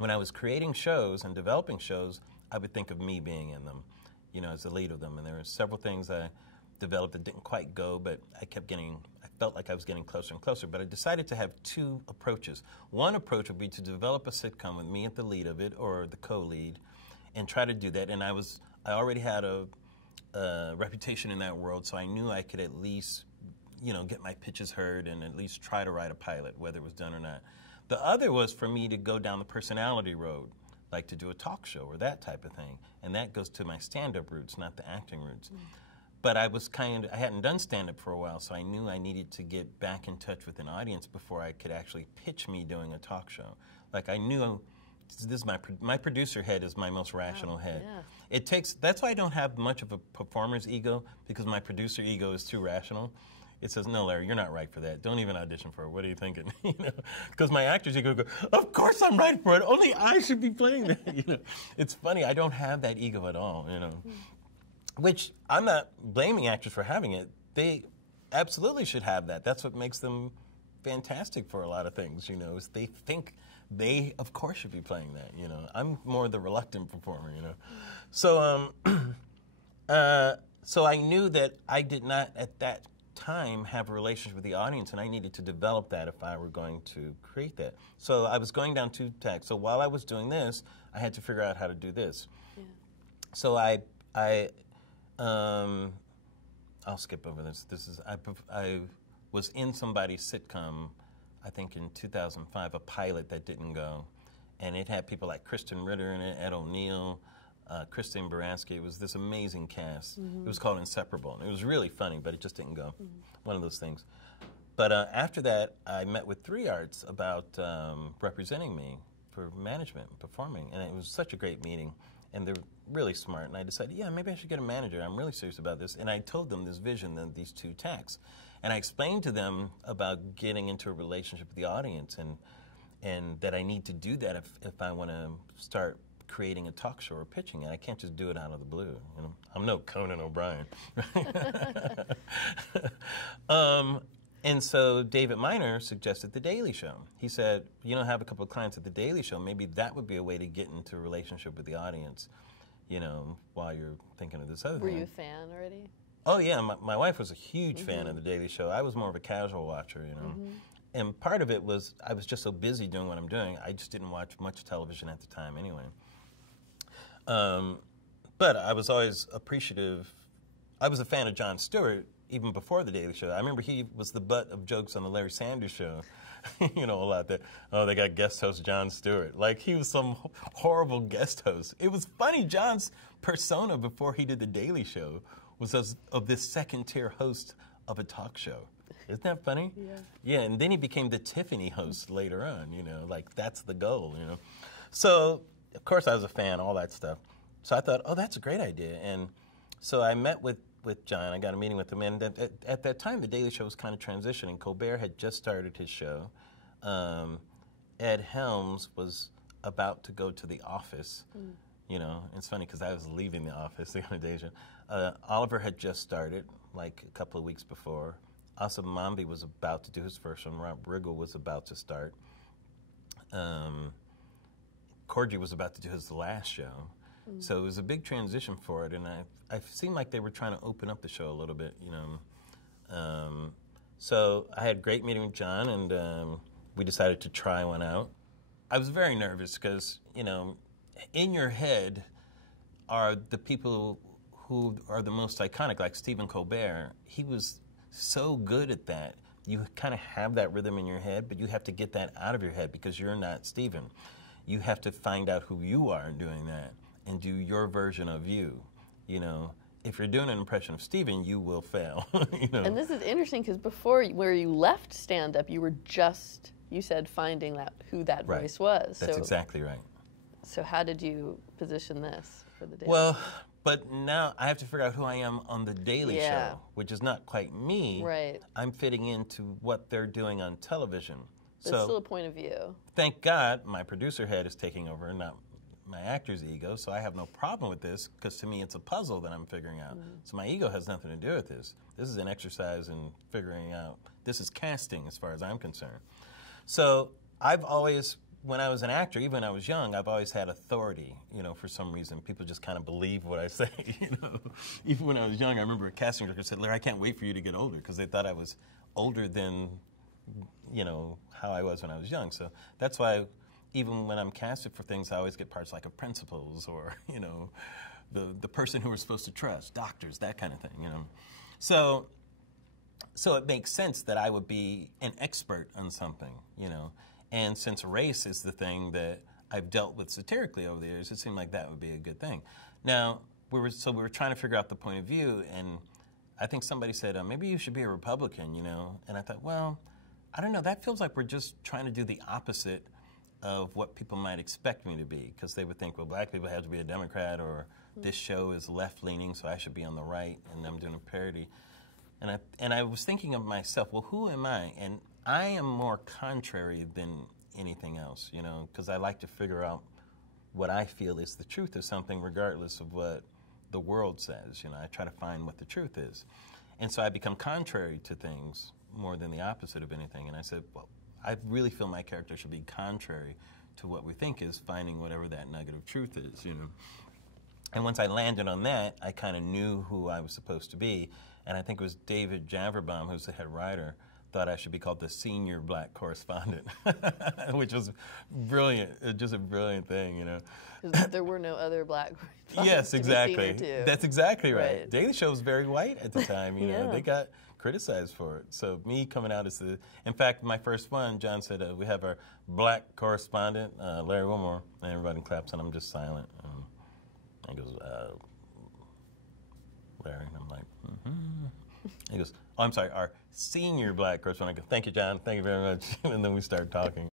when I was creating shows and developing shows, I would think of me being in them, you know, as the lead of them. And there were several things I developed that didn't quite go, but I felt like I was getting closer and closer. But I decided to have two approaches. One approach would be to develop a sitcom with me at the lead of it, or the co-lead, and try to do that. And I already had a reputation in that world, so I knew I could at least, you know, get my pitches heard and at least try to write a pilot, whether it was done or not. The other was for me to go down the personality road, like to do a talk show or that type of thing. And that goes to my stand-up roots, not the acting roots. But I hadn't done stand-up for a while, so I knew I needed to get back in touch with an audience before I could actually pitch me doing a talk show. Like I knew, this is my producer head is my most rational head. Yeah. That's why I don't have much of a performer's ego, because my producer ego is too rational. It says, no, Larry, you're not right for that. Don't even audition for it. What are you thinking? You know, because my actor's ego go, of course I'm right for it. Only I should be playing that. You know, it's funny. I don't have that ego at all. You know, which I'm not blaming actors for having it. They absolutely should have that. That's what makes them fantastic for a lot of things. You know, is they think they, of course, should be playing that. You know, I'm more the reluctant performer. You know, so so I knew that I did not at that time have a relationship with the audience, and I needed to develop that if I were going to create that. So I was going down two tracks. So while I was doing this, I had to figure out how to do this. Yeah. So I'll skip over this. I was in somebody's sitcom, I think in 2005, a pilot that didn't go, and it had people like Kristen Ritter in it, Ed O'Neill, Christine Baranski. It was this amazing cast. It was called Inseparable, and it was really funny, but it just didn't go. One of those things. But after that, I met with 3 Arts about representing me for management and performing, and it was such a great meeting, and they're really smart, and I decided, yeah, maybe I should get a manager. I'm really serious about this, and I told them this vision, these 2 tacks, and I explained to them about getting into a relationship with the audience, and that I need to do that if I want to start creating a talk show or pitching it. I can't just do it out of the blue. You know, I'm no Conan O'Brien. And so David Miner suggested The Daily Show. He said, you know, have a couple of clients at The Daily Show. Maybe that would be a way to get into a relationship with the audience, you know, while you're thinking of this other thing. Were you a fan already? Oh, yeah. My wife was a huge fan of The Daily Show. I was more of a casual watcher, you know. And part of it was I was just so busy doing what I'm doing, I just didn't watch much television at the time anyway. But I was always appreciative. I was a fan of Jon Stewart even before The Daily Show. I remember he was the butt of jokes on the Larry Sanders Show. You know, a lot that, oh, they got guest host Jon Stewart. Like, he was some horrible guest host. It was funny, Jon's persona before he did The Daily Show was of this second-tier host of a talk show. Isn't that funny? Yeah. Yeah, and then he became the Tiffany host later on, you know, like that's the goal, you know. So, of course, I was a fan, all that stuff. So I thought, oh, that's a great idea. And so I met with John. I got a meeting with him. And at that time, The Daily Show was kind of transitioning. Colbert had just started his show. Ed Helms was about to go to The Office. You know, it's funny because I was leaving The Office, the Daily Show. Oliver had just started, like a couple of weeks before. Asa Mambi was about to do his first one. Rob Riggle was about to start. Corgi was about to do his last show. So it was a big transition for it, and I seemed like they were trying to open up the show a little bit, you know. So I had a great meeting with John, and we decided to try one out. I was very nervous because, you know, in your head are the people who are the most iconic, like Stephen Colbert. He was so good at that. You kind of have that rhythm in your head, but you have to get that out of your head because you're not Stephen. You have to find out who you are in doing that and do your version of you. You know, if you're doing an impression of Stephen, you will fail. You know? And this is interesting because before, where you left stand-up, you were just, you said, finding who that voice was. That's exactly right. So how did you position this for The Daily Show? But now I have to figure out who I am on The Daily Show, which is not quite me. Right. I'm fitting into what they're doing on television. But it's still a point of view. Thank God my producer head is taking over, not my actor's ego, so I have no problem with this, because to me it's a puzzle that I'm figuring out. So my ego has nothing to do with this. This is an exercise in figuring out, this is casting as far as I'm concerned. So I've always when I was an actor, even when I was young, I've always had authority, you know, for some reason. People just kind of believe what I say, you know. Even when I was young, I remember a casting director said, Larry, I can't wait for you to get older, because they thought I was older than, you know, how I was when I was young. So that's why even when I'm casted for things, I always get parts like a principals or, you know, the person who we're supposed to trust, doctors, that kind of thing, you know. So it makes sense that I would be an expert on something, you know. And since race is the thing that I've dealt with satirically over the years, it seemed like that would be a good thing. Now, we were trying to figure out the point of view, and I think somebody said, maybe you should be a Republican, you know. And I thought, well, I don't know, that feels like we're just trying to do the opposite of what people might expect me to be, because they would think, well, black people have to be a Democrat, or this show is left-leaning, so I should be on the right, and I'm doing a parody. And I was thinking of myself, well, who am I? And I am more contrary than anything else, you know, because I like to figure out what I feel is the truth of something, regardless of what the world says. You know, I try to find what the truth is. And so I become contrary to things more than the opposite of anything. And I said, well, I really feel my character should be contrary to what we think is finding whatever that nugget of truth is, you know. And once I landed on that, I kind of knew who I was supposed to be. And I think it was David Javerbaum, who's the head writer, thought I should be called the senior black correspondent, which was brilliant, just a brilliant thing, you know. There were no other black correspondents. Yes, exactly. To That's exactly right. Daily Show was very white at the time, you know. Yeah. They got criticized for it. So me coming out as in fact, my first one, John said, we have our black correspondent, Larry Wilmore, and everybody claps, and I'm just silent. And he goes, Larry, and I'm like, He goes, oh, I'm sorry, our senior black correspondent. I go, thank you, John, thank you very much. And then we start talking.